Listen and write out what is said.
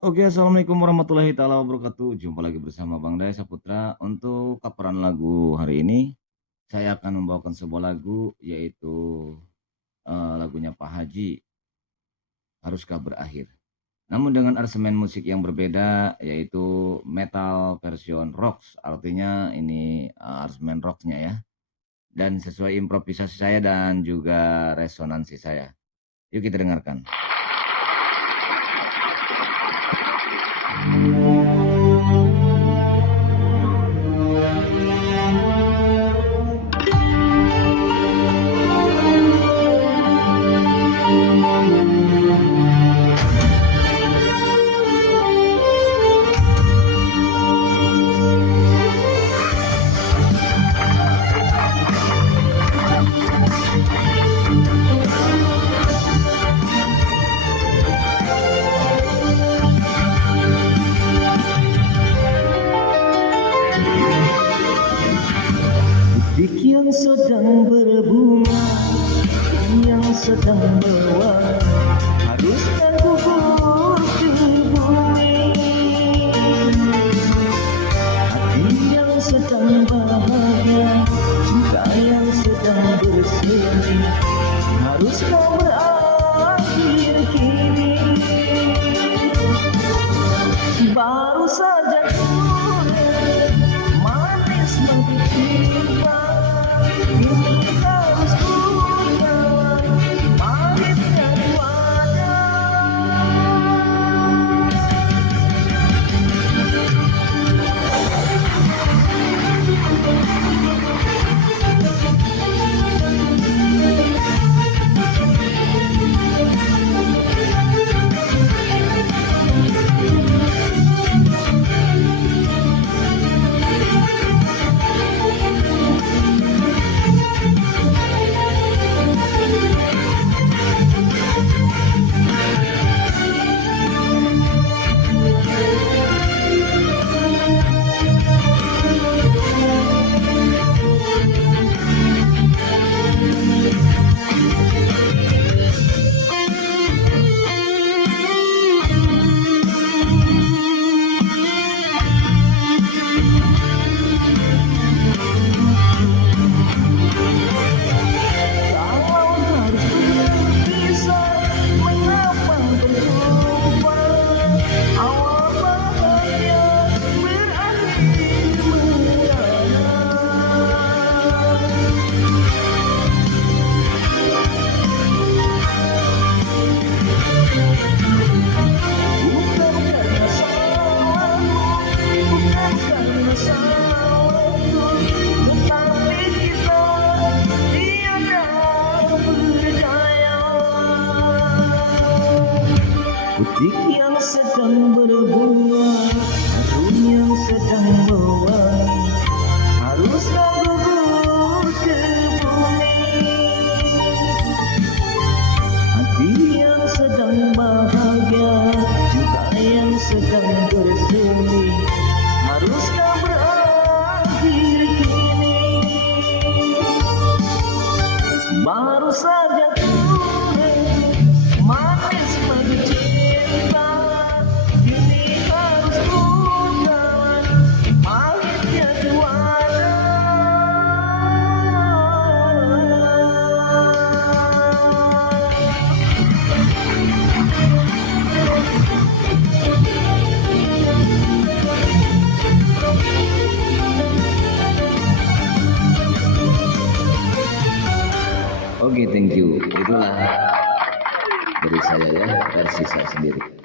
Oke, assalamualaikum warahmatullahi taala wabarakatuh. Jumpa lagi bersama Bang Daya Saputra. Untuk coveran lagu hari ini, saya akan membawakan sebuah lagu yaitu lagunya Pak Haji, Haruskah Berakhir. Namun dengan aransemen musik yang berbeda, yaitu metal version rocks. Artinya ini aransemen rocknya ya. Dan sesuai improvisasi saya dan juga resonansi saya. Yuk kita dengarkan. Dik yang sedang berbunga, yang sedang berwarna, haruskan gugur ke bumi. Hati yang sedang bahagia, cinta yang sedang bersemi, haruskah berakhir kini. Baru saja manis cinta, ini harus kujalan pahitnya duanya. Dik yang sedang berbunga, harum yang sedang mewangi, haruskah gugur ke bumi. Hati yang sedang bahagia, cinta yang sedang bersemi, haruskah berakhir kini. Baru saja manis bagi cinta, ini harus kujalan pahitnya duanya. Oke, thank you. Itulah dari saya ya, versi saya sendiri.